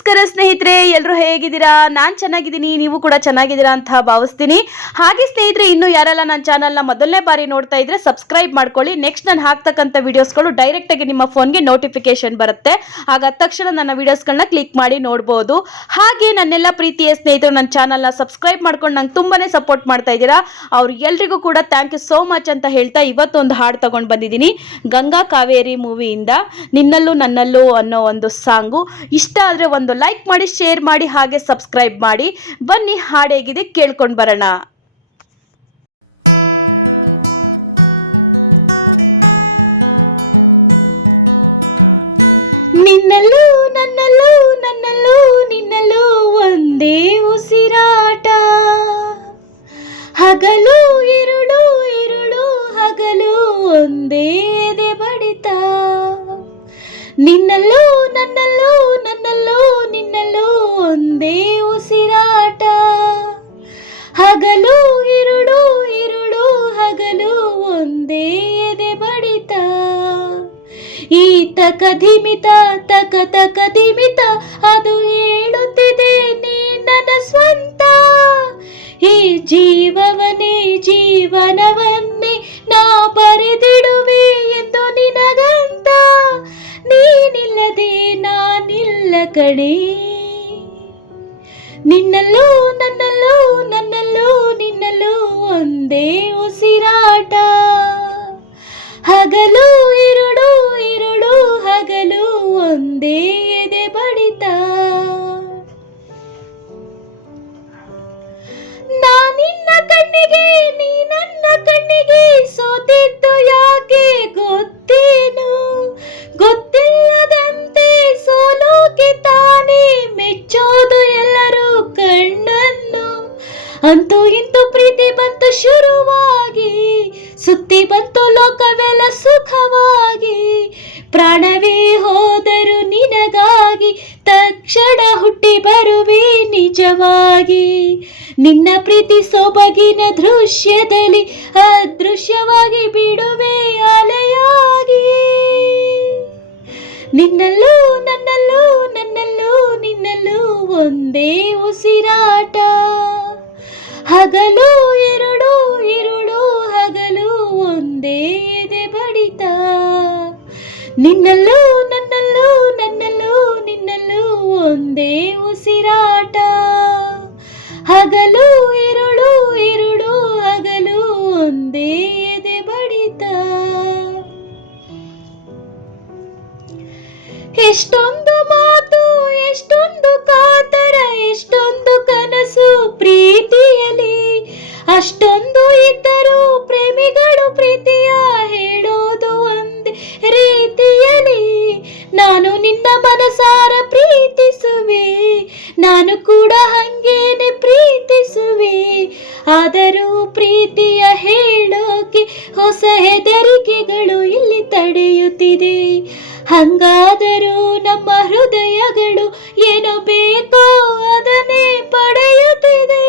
ನಮಸ್ಕಾರ ಸ್ನೇಹಿತರೆ, ಎಲ್ಲರೂ ಹೇಗಿದ್ದೀರಾ? ನಾನು ಚೆನ್ನಾಗಿದ್ದೀನಿ, ನೀವು ಕೂಡ ಚೆನ್ನಾಗಿದ್ದೀರಾ ಅಂತ ಭಾವಿಸ್ತೀನಿ. ಹಾಗೆ ಸ್ನೇಹಿತರೆ, ಇನ್ನು ಯಾರೆಲ್ಲ ನನ್ನ ಚಾನಲ್ನ ಮೊದಲನೇ ಬಾರಿ ನೋಡ್ತಾ ಇದ್ರೆ ಸಬ್ಸ್ಕ್ರೈಬ್ ಮಾಡ್ಕೊಳ್ಳಿ. ನೆಕ್ಸ್ಟ್ ನಾನು ಹಾಕ್ತಕ್ಕಂಥ ವಿಡಿಯೋಸ್ಗಳು ಡೈರೆಕ್ಟ್ ಆಗಿ ನಿಮ್ಮ ಫೋನ್ಗೆ ನೋಟಿಫಿಕೇಶನ್ ಬರುತ್ತೆ. ಆಗ ತಕ್ಷಣ ನನ್ನ ವಿಡಿಯೋಸ್ಗಳನ್ನ ಕ್ಲಿಕ್ ಮಾಡಿ ನೋಡ್ಬೋದು. ಹಾಗೆ ನನ್ನೆಲ್ಲ ಪ್ರೀತಿಯ ಸ್ನೇಹಿತರು ನನ್ನ ಚಾನಲ್ನ ಸಬ್ಸ್ಕ್ರೈಬ್ ಮಾಡ್ಕೊಂಡು ನಂಗೆ ತುಂಬಾನೇ ಸಪೋರ್ಟ್ ಮಾಡ್ತಾ ಇದ್ದೀರಾ. ಅವ್ರು ಎಲ್ರಿಗೂ ಕೂಡ ಥ್ಯಾಂಕ್ ಯು ಸೋ ಮಚ್ ಅಂತ ಹೇಳ್ತಾ ಇವತ್ತೊಂದು ಹಾಡು ತಗೊಂಡು ಬಂದಿದ್ದೀನಿ. ಗಂಗಾ ಕಾವೇರಿ ಮೂವಿಯಿಂದ ನಿನ್ನಲ್ಲೂ ನನ್ನಲ್ಲೂ ಅನ್ನೋ ಒಂದು ಸಾಂಗು. ಇಷ್ಟ ಆದರೆ ಒಂದು ಲೈಕ್ ಮಾಡಿ, ಶೇರ್ ಮಾಡಿ, ಹಾಗೆ ಸಬ್ಸ್ಕ್ರೈಬ್ ಮಾಡಿ. ಬನ್ನಿ ಹಾಡು ಹೇಗಿದೆ ಕೇಳ್ಕೊಂಡು ಬರೋಣ. ನಿನ್ನಲ್ಲೂ ನನ್ನಲ್ಲೂ ನನ್ನಲ್ಲೂ ನಿನ್ನಲ್ಲೂ ಒಂದೇ ಉಸಿರಾಟ, ಹಗಲು ಇರುಳು ಇರುಳು ಹಗಲು ಒಂದೇ ಎದೆ ಬಡಿತ. ನಿನ್ನಲ್ಲೂ ನನ್ನಲ್ಲೂ ನನ್ನಲ್ಲೂ ನಿನ್ನಲ್ಲೂ ಒಂದೇ ಉಸಿರಾಟ, ಹಗಲು ಇರುಳು ಇರುಳು ಹಗಲು ಒಂದೇ ಎದೆ ಬಡಿತ. ಈ ತಕಧಿಮಿತ ತಕ ತಕಧಿಮಿತ ಅದು ಹೇಳುತ್ತಿದೆ ನೀ ನನ್ನ ಸ್ವಂತ. ಈ ಜೀವವನ್ನೇ ಜೀವನವನ್ನೇ ನಾ ಬರೆದಿಡುವೆ ಎಂದು ನಿನಗಂತ. ನೀನಿಲ್ಲದೆ ನಾನಿಲ್ಲ ಕಣೆ. ನಿನ್ನಲ್ಲೂ ನನ್ನಲ್ಲೂ ನನ್ನಲ್ಲೂ ನಿನ್ನಲ್ಲೂ ಒಂದೇ ಉಸಿರಾಟ, ಹಗಲು ಇರುಳು ಇರುಳು ಹಗಲು ಒಂದೇ ಎದೆ ಬಡಿತ. ನಾನಿನ್ನ ಕಣ್ಣಿಗೆ ನೀ ನನ್ನ ಕಣ್ಣಿಗೆ ಸೋತಿದ್ದು ಯಾಕೆ ಗೊತ್ತೇನು? ಗೊತ್ತಿಲ್ಲದಂತೆ ಸೋಲೋಕೆ ತಾನೇ ಮೆಚ್ಚೋದು ಎಲ್ಲರೂ ಕಣ್ಣನ್ನು. ಅಂತೂ ಇಂತೂ ಪ್ರೀತಿ ಬಂತು ಶುರುವಾಗಿ, ಸುತ್ತಿ ಬಂತು ಲೋಕವೆಲ್ಲ ಸುಖವಾಗಿ. ಪ್ರಾಣವೇ ಹೋದರು ನಿನಗಾಗಿ, ತಕ್ಷಣ ಹುಟ್ಟಿ ಬರುವೆ ನಿಜವಾಗಿ. ನಿನ್ನ ಪ್ರೀತಿ ಸೊಬಗಿನ ದೃಶ್ಯದಲ್ಲಿ ಅದೃಶ್ಯವಾಗಿ ಬಿಡುವೆ ಅಲೆಯಾಗಿ. ನಿನ್ನಲ್ಲೂ ನನ್ನಲ್ಲೂ ನನ್ನಲ್ಲೂ ನಿನ್ನಲ್ಲೂ ಒಂದೇ ಉಸಿರಾಟ, ಹಗಲು ಇರುಳು ಇರುಳು ಹಗಲು ಒಂದೇ ಎದೆ ಬಡಿತ. ನಿನ್ನಲ್ಲೂ ನನ್ನಲ್ಲೂ ನನ್ನಲ್ಲೂ ನಿನ್ನಲ್ಲೂ ಒಂದೇ ಉಸಿರಾಟ, ಹಗಲು ಇರುಳು ಇರುಳು ಹಗಲು ಒಂದೇ ಎದೆ ಬಡಿತ. ಎಷ್ಟೊಂದು ಮಾತು ಎಷ್ಟೊಂದು ಕಾತರ ಎಷ್ಟೊಂದು ಕನಸು ಪ್ರೀತಿಯಲಿ, ಅಷ್ಟೊಂದು ಇದ್ದರೂ ಪ್ರೇಮಿಗಳು ಪ್ರೀತಿಯ ಹೇಳೋದು ಒಂದೇ ರೀತಿಯಲಿ. ನಾನು ನಿನ್ನ ಮನಸಾರ ಪ್ರೀತಿಸುವೆ, ನಾನು ಕೂಡ ಹಂಗೇನೆ ಪ್ರೀತಿಸುವೆ. ಆದರೂ ಪ್ರೀತಿಯ ಹೇಳೋಕೆ ಹೊಸ ಹೆದರಿಕೆಗಳು ಇಲ್ಲಿ ತಡೆಯುತ್ತಿದೆ. ಹಂಗಾದರೂ ನಮ್ಮ ಹೃದಯಗಳು ಏನೋ ಬೇಕೋ ಅದನ್ನೇ ಪಡೆಯುತ್ತಿದೆ.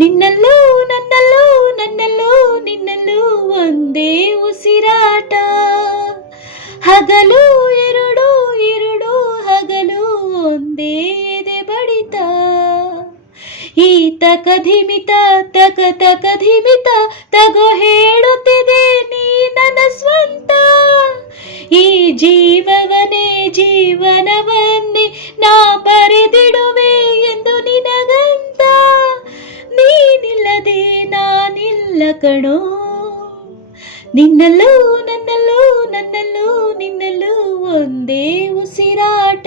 ನಿನ್ನಲ್ಲೂ ನನ್ನಲ್ಲೂ ನನ್ನಲ್ಲೂ ನಿನ್ನಲ್ಲೂ ಒಂದೇ ಉಸಿರಾಟ, ಹಗಲು ಇರುಳು ಇರುಳು ಹಗಲು ಒಂದೇ ಎದೆ ಬಡಿತ. ಈ ತಕಧಿಮಿತ ತಕ ತಕಧಿಮಿತ ತಗೋ ಹೇಳುತ್ತಿದೆ ನೀ ನನ್ನ ಸ್ವಂತ. ಈ ಜೀವವನ್ನೇ ಜೀವನವನ್ನೇ ನಾ ಬರೆದಿಡುವೆ ಎಂದು ನಿನಗಂತ. ನೀನಿಲ್ಲದೆ ನಾನಿಲ್ಲ ಕಣೋ. ನಿನ್ನಲ್ಲೂ ನನ್ನಲ್ಲೂ ನನ್ನಲ್ಲೂ ನಿನ್ನಲ್ಲೂ ಒಂದೇ ಉಸಿರಾಟ,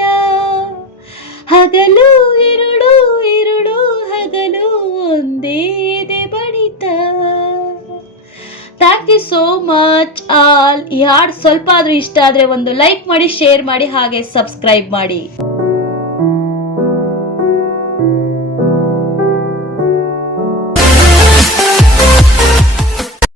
ಹಗಲು ಇರುಳು ಇರುಳು ಹಗಲು ಒಂದೇ ಎದೆ ಬಡಿತ. Thank you so much all. ಈ ಹಾಡು ಸ್ವಲ್ಪ ಆದರೂ ಇಷ್ಟ ಆದರೆ ಒಂದು ಲೈಕ್ ಮಾಡಿ, ಶೇರ್ ಮಾಡಿ, ಹಾಗೆ ಸಬ್ಸ್ಕ್ರೈಬ್ ಮಾಡಿ.